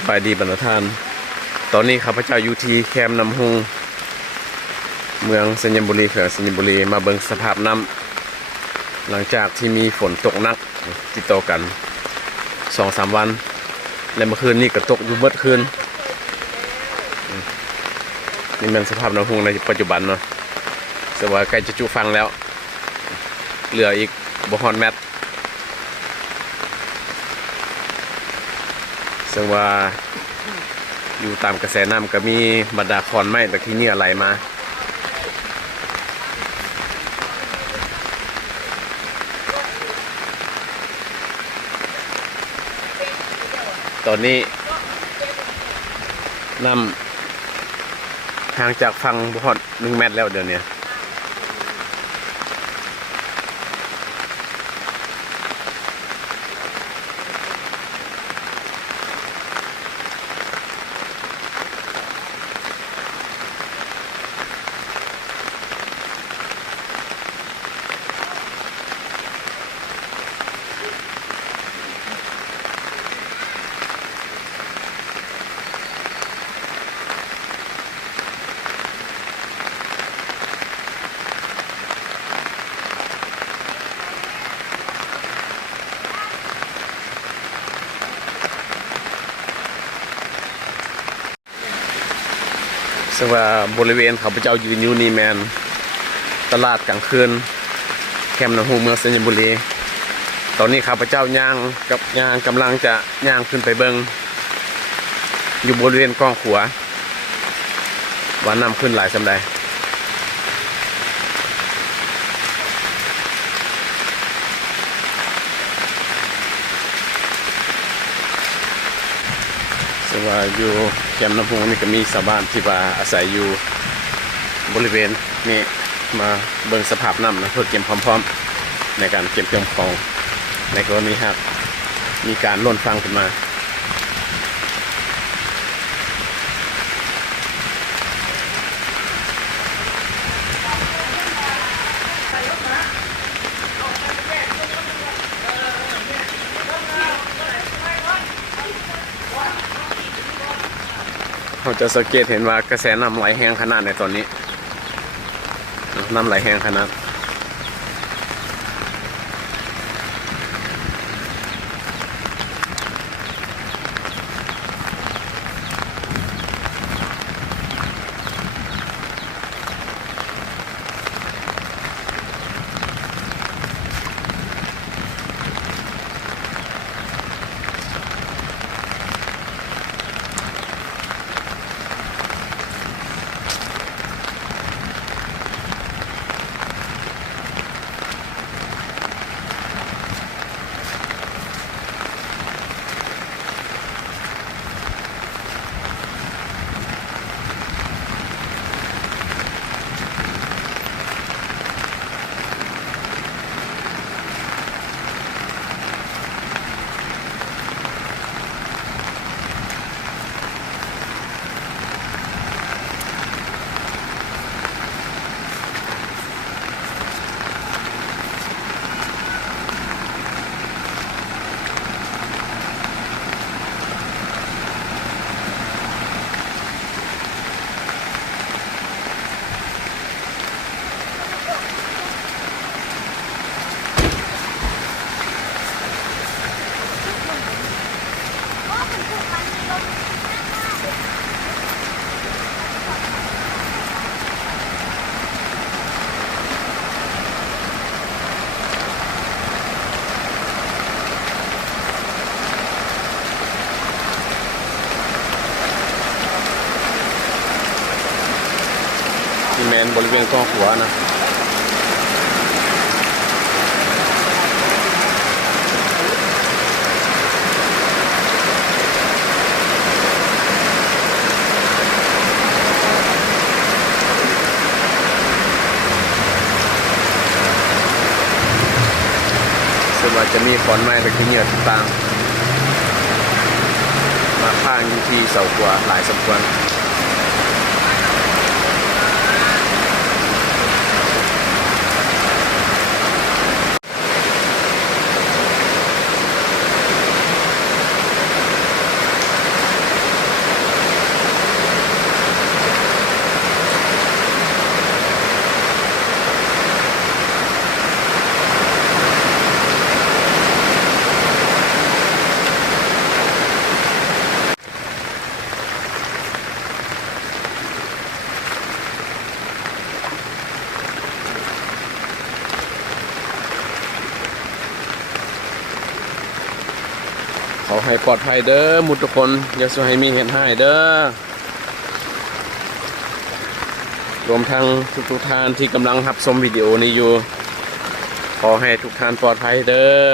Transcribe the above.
สบายดีบรรดาท่านตอนนี้ข้าพเจ้าอยู่ที่แคมป์น้ำฮุงเมืองสัญญบุรีเขื่อนสัญญบุรีมาเบิ่งสภาพน้ำหลังจากที่มีฝนตกหนักติดต่อกัน 2-3 วันและเมื่อคืนนี้ก็ตกอยู่เบิดคืนนี่เป็นสภาพน้ำฮุงในปัจจุบันเนาะแต่ว่าใกล้จะจุฟังแล้วเหลืออีกบ่ฮอดแมตซึ่งว่าอยู่ตามกระแสน้ำก็มีบรรดาคอนไม้ตะกี้นี่อะไรมาตอนนี้น้ำห่างจากฝั่งบ่ฮอด1 เมตรแล้วเดี๋ยวนี้ซึ่งว่าบริเวณเขาพเจ้ายืนอยู่นี่แมนตลาดกลางคืนแคมป์น้ำฮุงเมืองสัญญบุรีตอนนี้ข้าพเจ้าย่างกำลังจะย่างขึ้นไปเบิงอยู่บริเวณกองขัวว่าน้ำขึ้นหลายสำใดซึ่งว่าอยู่แคมป์น้ำฮุงนี่ก็มีชาวบ้านที่ว่าอาศัยอยู่บริเวณนี้มาเบิ่งสภาพน้ำนะเพื่อเก็บพร้อมๆในการเก็บเกี่ยวของในกรณีหากมีการล้นฟังขึ้นมาเราจะสังเกตเห็นว่ากระแสน้ำไหลแห้งขนาดในตอนนี้น้ำไหลแห้งขนาดที่แมนบริเวณกองขัวนะซึ่งว่าจะมีขอนไม้ตะกี้เหยียดต่างมาข้างอยู่ที่เสาขัวหลายสมควร ส ขอให้ปลอดภัยเด้อหมุดทุกคนอย่าสู้ให้มีเหตุให้เด้อรวมทั้งทุกท่านที่กำลังรับชมวิดีโอนี้อยู่ขอให้ทุกท่านปลอดภัยเด้อ